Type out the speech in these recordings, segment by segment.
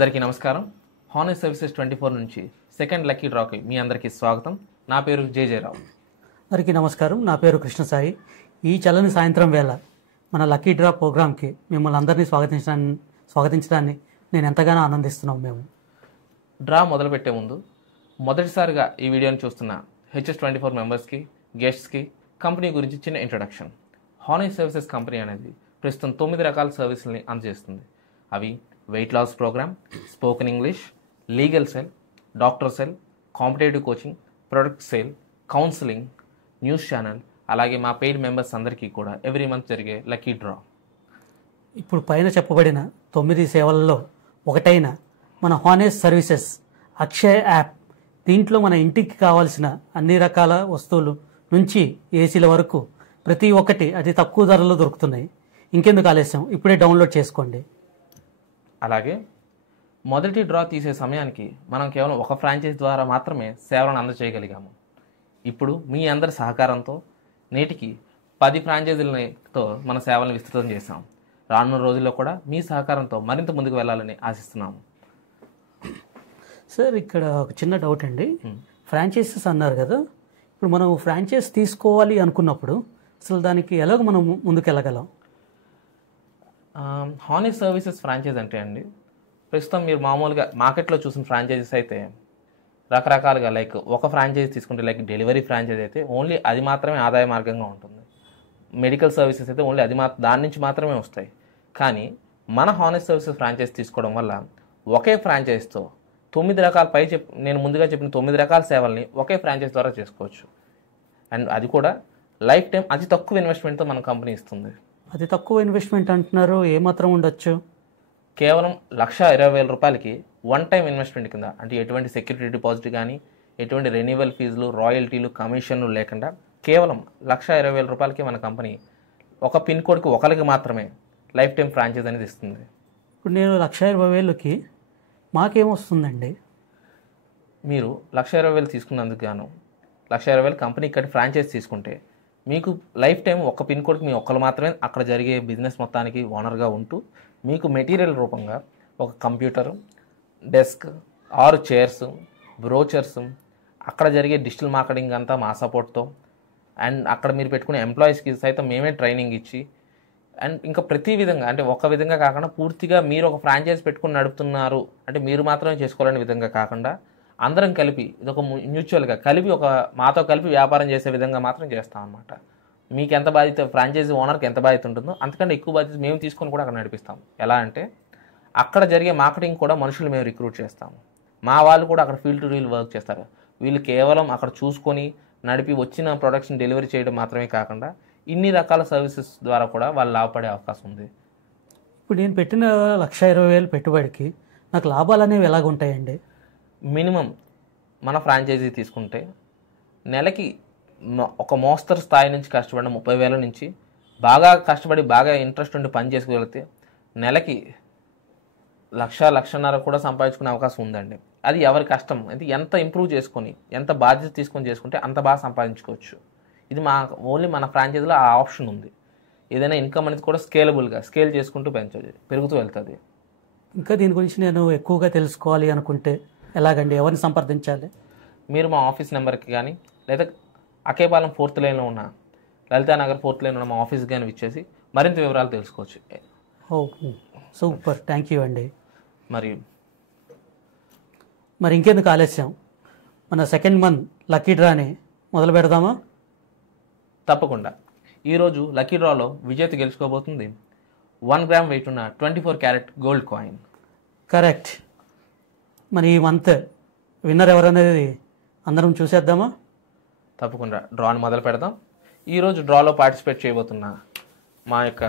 అందరికీ నమస్కారం. Honest services 24 నుంచి సెకండ్ లక్కీ డ్రాకి మీ అందరికీ స్వాగతం. నా పేరు జేజేరావు. అందరికీ నమస్కారం. నా పేరు కృష్ణసాయి. ఈ చల్లని సాయంత్రం వేళ మన లక్కీ డ్రా ప్రోగ్రామ్కి మిమ్మల్ని అందరినీ స్వాగతించడాన్ని నేను ఎంతగానో ఆనందిస్తున్నాం. మేము డ్రా మొదలుపెట్టే ముందు మొదటిసారిగా ఈ వీడియోని చూస్తున్న HS24 మెంబర్స్కి, గెస్ట్స్కి కంపెనీ గురించి చిన్న ఇంట్రడక్షన్. హానెస్ట్ సర్వీసెస్ కంపెనీ అనేది ప్రస్తుతం 9 రకాల సర్వీసుల్ని అందజేస్తుంది. అవి weight loss programme, spoken English, legal cell, doctor cell, competitive coaching, product sale, counselling, news channel, అలాగే మా పెయిడ్ మెంబర్స్ అందరికీ కూడా ఎవ్రీ మంత్ జరిగే లక్కీ డ్రా. ఇప్పుడు పైన చెప్పబడిన 9 సేవలలో ఒకటైన మన హానెస్ట్ సర్వీసెస్ అక్షయ్ యాప్, దీంట్లో మన ఇంటికి కావాల్సిన అన్ని రకాల వస్తువులు నుంచి ఏసీల వరకు ప్రతి ఒక్కటి అతి తక్కువ ధరలో దొరుకుతున్నాయి. ఇంకెందుకు ఆలస్యం, ఇప్పుడే డౌన్లోడ్ చేసుకోండి. అలాగే మొదటి డ్రా తీసే సమయానికి మనం కేవలం ఒక ఫ్రాంచైజ్ ద్వారా మాత్రమే సేవలను అందజేయగలిగాము. ఇప్పుడు మీ అందరి సహకారంతో నేటికి 10 ఫ్రాంచైజీలతో మన సేవలను విస్తృతం చేశాం. రానున్న రోజుల్లో కూడా మీ సహకారంతో మరింత ముందుకు వెళ్ళాలని ఆశిస్తున్నాము. సార్, ఇక్కడ ఒక చిన్న డౌట్ అండి. ఫ్రాంచైజెస్ అన్నారు కదా, ఇప్పుడు మనం ఫ్రాంచైజ్ తీసుకోవాలి అనుకున్నప్పుడు అసలు దానికి ఎలాగో మనం ముందుకు వెళ్ళగలం? హానెస్ట్ సర్వీసెస్ ఫ్రాంచైజ్ అంటే అండి, ప్రస్తుతం మీరు మామూలుగా మార్కెట్లో చూసిన ఫ్రాంచైజెస్ అయితే రకరకాలుగా, లైక్ ఒక ఫ్రాంచైజ్ తీసుకుంటే లైక్ డెలివరీ ఫ్రాంచైజ్ అయితే ఓన్లీ అది మాత్రమే ఆదాయ మార్గంగా ఉంటుంది. మెడికల్ సర్వీసెస్ అయితే ఓన్లీ దాని నుంచి మాత్రమే వస్తాయి. కానీ మన హానెస్ట్ సర్వీసెస్ ఫ్రాంచైజ్ తీసుకోవడం వల్ల ఒకే ఫ్రాంచైజ్తో 9 రకాల నేను ముందుగా చెప్పిన 9 రకాల సేవల్ని ఒకే ఫ్రాంచైజ్ ద్వారా చేసుకోవచ్చు. అండ్ అది కూడా లైఫ్ టైం అతి తక్కువ ఇన్వెస్ట్మెంట్తో మన కంపెనీ ఇస్తుంది. అతి తక్కువ ఇన్వెస్ట్మెంట్ అంటున్నారు, ఏమాత్రం ఉండొచ్చు? కేవలం 1,20,000 రూపాయలకి వన్ టైం ఇన్వెస్ట్మెంట్ కింద, అంటే ఎటువంటి సెక్యూరిటీ డిపాజిట్ కానీ, ఎటువంటి రెన్యువల్ ఫీజులు, రాయల్టీలు, కమిషన్లు లేకుండా కేవలం 1,20,000 రూపాయలకి మన కంపెనీ ఒక పిన్ కోడ్కి ఒకరికి మాత్రమే లైఫ్ టైం ఫ్రాంచైజ్ అనేది ఇస్తుంది. ఇప్పుడు నేను 1,20,000కి మాకేమొస్తుందండి? మీరు 1,20,000 తీసుకున్నందుకు గాను 1,20,000 కంపెనీ కట్టి ఫ్రాంచైజ్ తీసుకుంటే మీకు లైఫ్ టైం ఒక పిన్ కోడ్కి మీ ఒక్కరు మాత్రమే అక్కడ జరిగే బిజినెస్ మొత్తానికి ఓనర్గా ఉంటూ, మీకు మెటీరియల్ రూపంగా ఒక కంప్యూటర్, డెస్క్, 6 చైర్స్, బ్రోచర్స్, అక్కడ జరిగే డిజిటల్ మార్కెటింగ్ అంతా మా సపోర్ట్తో, అండ్ అక్కడ మీరు పెట్టుకునే ఎంప్లాయీస్కి సైతం మేమే ట్రైనింగ్ ఇచ్చి, అండ్ ఇంకా ప్రతి విధంగా, అంటే ఒక విధంగా కాకుండా పూర్తిగా మీరు ఒక ఫ్రాంచైజ్ పెట్టుకుని నడుపుతున్నారు అంటే మీరు మాత్రమే చేసుకోవాలనే విధంగా కాకుండా అందరం కలిపి ఇదొక మ్యూచువల్గా కలిపి మాతో కలిపి వ్యాపారం చేసే విధంగా మాత్రం చేస్తాం అన్నమాట. మీకు ఎంత బాధ్యత, ఫ్రాంచైజీ ఓనర్కి ఎంత బాధ్యత ఉంటుందో అంతకంటే ఎక్కువ బాధ్యత మేము తీసుకొని కూడా అక్కడ నడిపిస్తాం. ఎలా అంటే అక్కడ జరిగే మార్కెటింగ్ కూడా మనుషులు మేము రిక్రూట్ చేస్తాము. మా వాళ్ళు కూడా అక్కడ ఫీల్డ్ టు ఫీల్డ్ వర్క్ చేస్తారు. వీళ్ళు కేవలం అక్కడ చూసుకొని నడిపి వచ్చిన ప్రొడక్ట్ని డెలివరీ చేయడం మాత్రమే కాకుండా ఇన్ని రకాల సర్వీసెస్ ద్వారా కూడా వాళ్ళు లాభపడే అవకాశం ఉంది. ఇప్పుడు నేను పెట్టిన 1,20,000 పెట్టుబడికి నాకు లాభాలు అనేవి ఎలాగుంటాయండి? మినిమం మన ఫ్రాంచైజీ తీసుకుంటే నెలకి ఒక మోస్తరు స్థాయి నుంచి కష్టపడిన 30,000 నుంచి బాగా కష్టపడి బాగా ఇంట్రెస్ట్ ఉండి పని చేసుకోగలిగితే నెలకి 1,00,000-1,50,000 కూడా సంపాదించుకునే అవకాశం ఉందండి. అది ఎవరి కష్టం, అది ఎంత ఇంప్రూవ్ చేసుకొని ఎంత బాధ్యత తీసుకొని చేసుకుంటే అంత బాగా సంపాదించుకోవచ్చు. ఇది ఓన్లీ మన ఫ్రాంచైజీలో ఆ ఆప్షన్ ఉంది. ఏదైనా ఇన్కమ్ అనేది కూడా స్కేలబుల్గా స్కేల్ చేసుకుంటూ పెరుగుతూ వెళ్తుంది. ఇంకా దీని గురించి నేను ఎక్కువగా తెలుసుకోవాలి అనుకుంటే ఎలాగండి, ఎవరిని సంప్రదించాలి? మీరు మా ఆఫీస్ నెంబర్కి కానీ లేదా అకేపాలెం 4th లైన్లో ఉన్న లలితానగర్ 4th లైన్ ఉన్న మా ఆఫీస్కి కానీ ఇచ్చేసి మరింత వివరాలు తెలుసుకోవచ్చు. ఓ సూపర్, థ్యాంక్ యూ అండి. మరి ఇంకెందుకు ఆలస్యం, మన సెకండ్ మంత్ లక్కీ డ్రాని మొదలు పెడదామా? తప్పకుండా. ఈరోజు లక్కీ డ్రాలో విజేత గెలుచుకోబోతుంది 1 గ్రామ్ వెయిట్ ఉన్న 24 క్యారెట్ గోల్డ్ కాయిన్. కరెక్ట్. మరి ఈ మంత్ విన్నర్ ఎవరనేది అందరం చూసేద్దామా? తప్పకుండా డ్రాని మొదలు పెడదాం. ఈరోజు డ్రాలో పార్టిసిపేట్ చేయబోతున్న మా యొక్క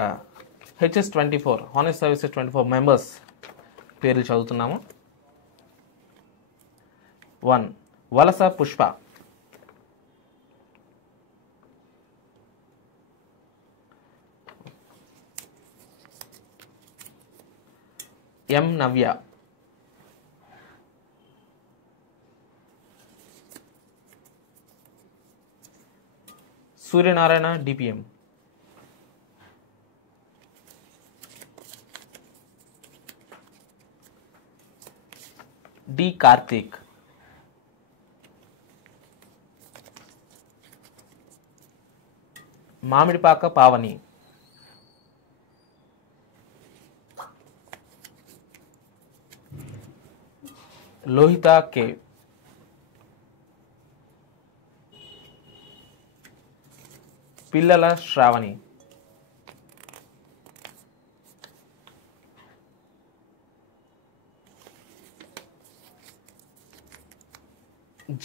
HS24 హానెస్ట్ సర్వీసెస్ 24 మెంబర్స్ పేర్లు చదువుతున్నాము. 1 Valasa Pushpa, M Navya, Suryanarayana DPM, D Karthik, Mamidipaka Pavani, Lohitha K, Pillala Sravani,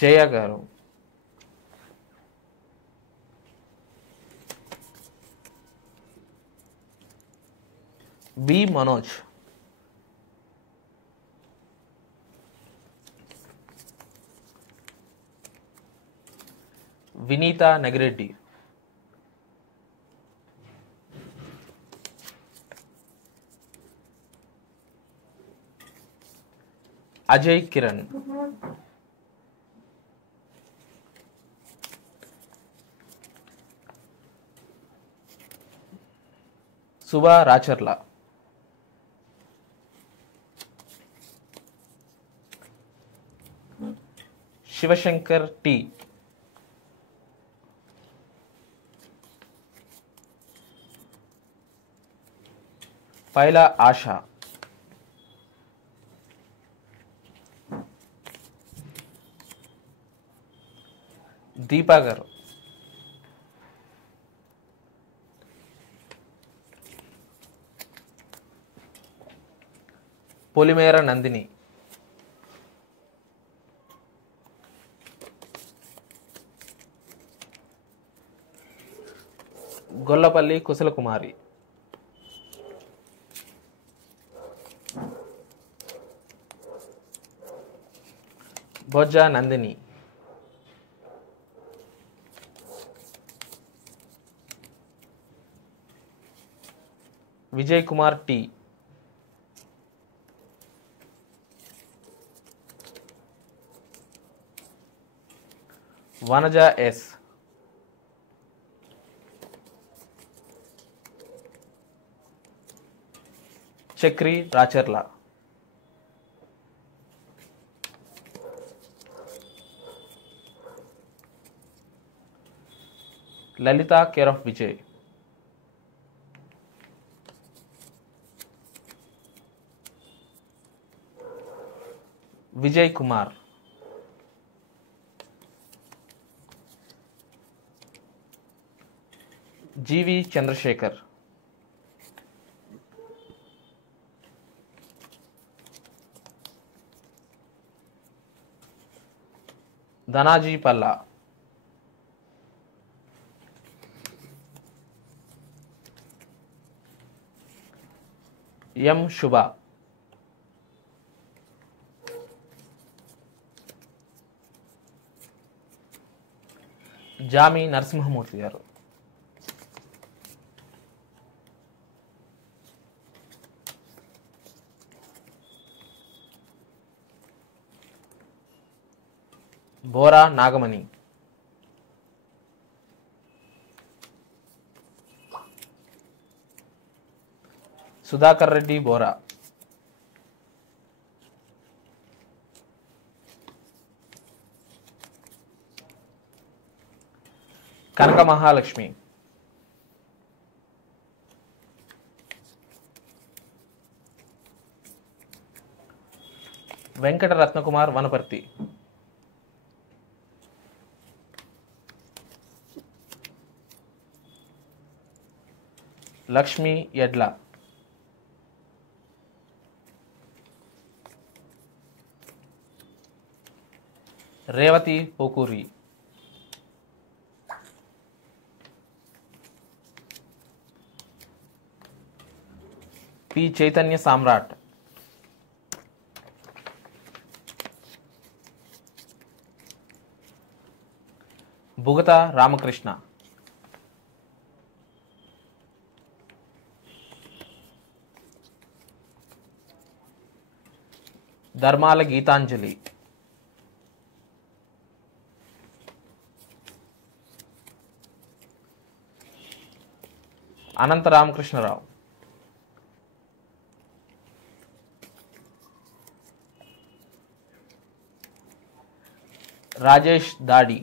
Jaya garu, B Manoj, Vineetha Nagireddy, Ajay Kiran, Subha Racharla, Sivasankar T, Paila Asha, Deepa garu, Polimera Nandini, Gollapalli Kusalakumari, Bojja Nandini, Vijay Kumar T, Vanaja S, Chakri Racharla, Lalitha care of Vijay, Vijay Kumar, GV Chandrasekhar, Dhanaji Palla, M Subha, Jami Narasimhamurthy గారు, బోరా నాగమణి, సుధాకర్ రెడ్డి బోరా, కనక మహాలక్ష్మి, వెంకట రత్నకుమార్ వనపర్తి, లక్ష్మి ఎడ్ల, రేవతి పోకూరి, పి చైతన్య సామ్రాట్, బుగత రామకృష్ణ, ధర్మాల గీతాంజలి, అనంత రామకృష్ణరావు, రాజేష్ దాడి,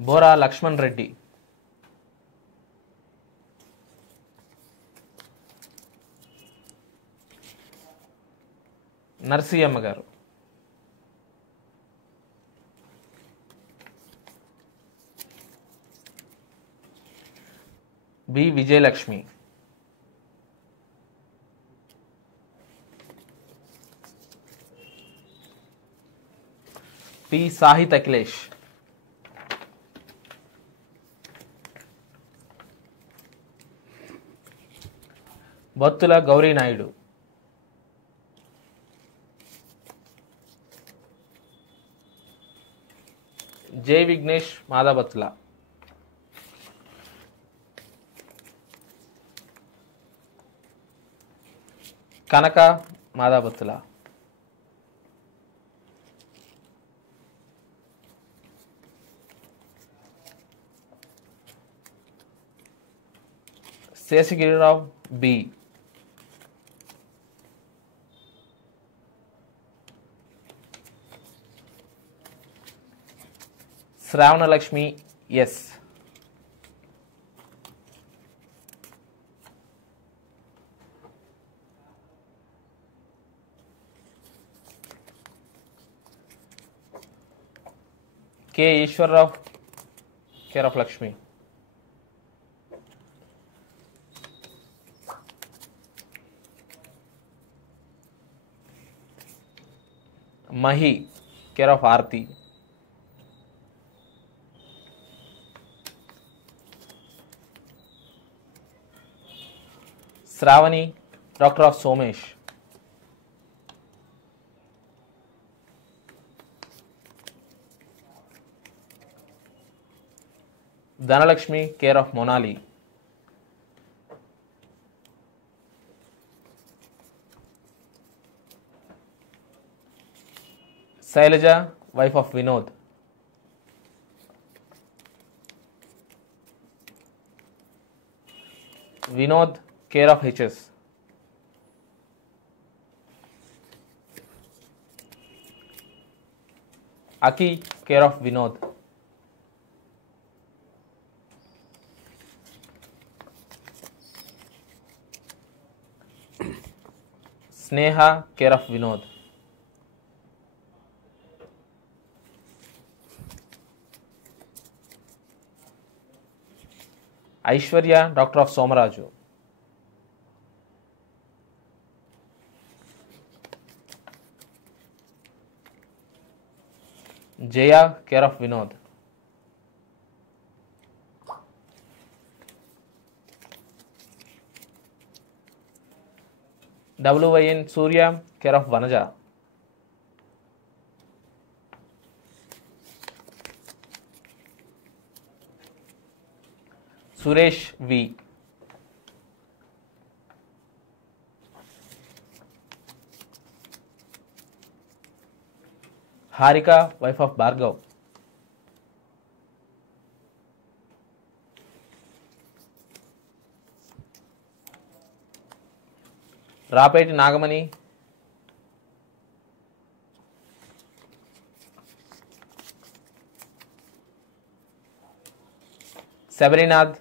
Bora Laxman Reddy, Narsiyamma garu, B Vijayalakshmi, P Sahith Akhilesh, Battula Gourinaidu, Jai Vignesh Madabattula, Kanaka Madabattula, Seshagirirao B, Sravanalakshmi S, K Eswararao care of Lakshmi, Mahi care of Aarthi, Sravani doctor of Somesh, Dhanalakshmi care of Monali, Sailaja wife of Vinod, Vinod care of HS, Aki care of Vinod, Sneha care of Vinod, Aishwarya doctor of Somaraju, Jaya care of Vinod, WIN Surya care of Vanaja, Suresh V, Harika wife of Bhargav, Rapeti Nagamani, Sabarinath,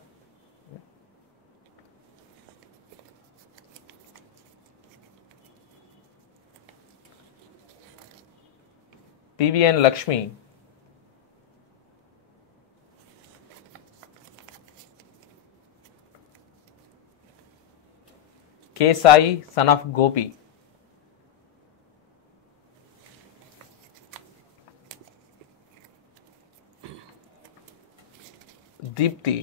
PVN Lakshmi, K Sai son of Gopi, Deepti,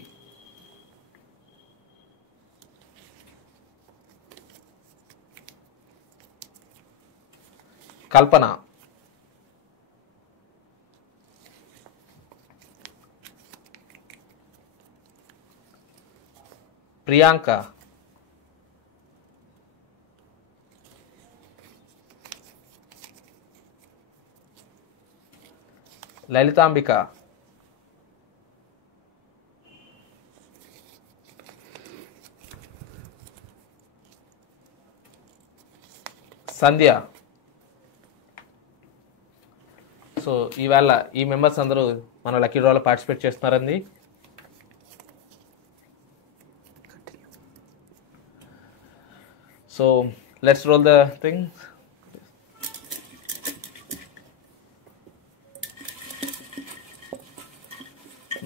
Kalpana, Priyanka, Lalithambika, Sandhya. So ఈవేళ ఈ members అందరూ మన lucky డ్రాలో participate చేస్తున్నారండి. So let's roll the thing.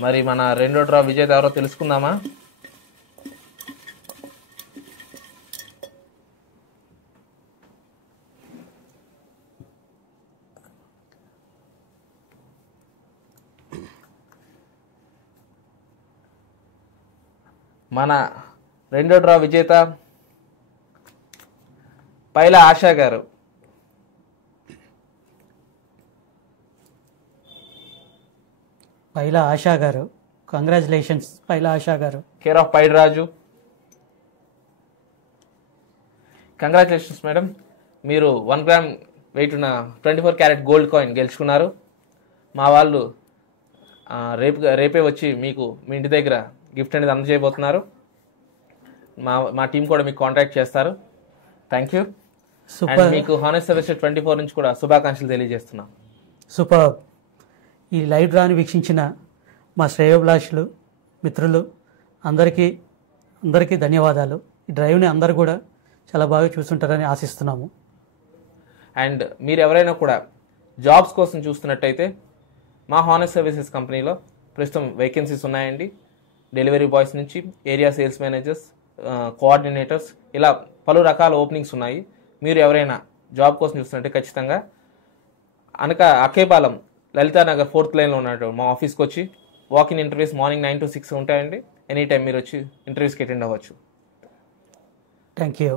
మరి మన రెండో draw విజేత ఎవరో తెలుసుకుందామా? మన రెండో డ్రా విజేత పైల ఆశా గారు. పైలా ఆశా గారు, కంగ్రాచులేషన్స్ పైలా ఆశా గారు. Care of Paidiraju. Congratulations madam, మీరు 1 గ్రామ్ వెయిట్ ఉన్న 24 క్యారెట్ గోల్డ్ కాయిన్ గెలుచుకున్నారు. మా వాళ్ళు రేపే వచ్చి మీకు మీ ఇంటి దగ్గర గిఫ్ట్ అనేది అందజేయబోతున్నారు. మా టీం కూడా మీకు కాంటాక్ట్ చేస్తారు. Thank you. అండ్ మీకు హానెస్ట్ సర్వీస్ 24 నుంచి కూడా శుభాకాంక్షలు తెలియజేస్తున్నాం. సూపర్. ఈ లైవ్ డ్రాని వీక్షించిన మా శ్రేయోభిలాషులు మిత్రులు అందరికీ ధన్యవాదాలు. ఈ డ్రైవ్ని అందరూ కూడా చాలా బాగా చూస్తుంటారని ఆశిస్తున్నాము. అండ్ మీరు ఎవరైనా కూడా జాబ్స్ కోసం చూస్తున్నట్టయితే మా హానెస్ట్ సర్వీసెస్ కంపెనీలో ప్రస్తుతం వేకెన్సీస్ ఉన్నాయండి. డెలివరీ బాయ్స్ నుంచి ఏరియా సేల్స్ మేనేజర్స్, కోఆర్డినేటర్స్, ఇలా పలు రకాల ఓపెనింగ్స్ ఉన్నాయి. మీరు ఎవరైనా జాబ్ కోసం చూస్తున్నట్టే ఖచ్చితంగా అకేపాలెం లలితానగర్ 4th లైన్లో ఉన్నట్టు మా ఆఫీస్కి వచ్చి వాకిన్ ఇంటర్వ్యూస్ మార్నింగ్ 9 to 6 ఉంటాయండి. ఎనీ టైం మీరు వచ్చి ఇంటర్వ్యూస్కి అటెండ్ అవ్వచ్చు. Thank you.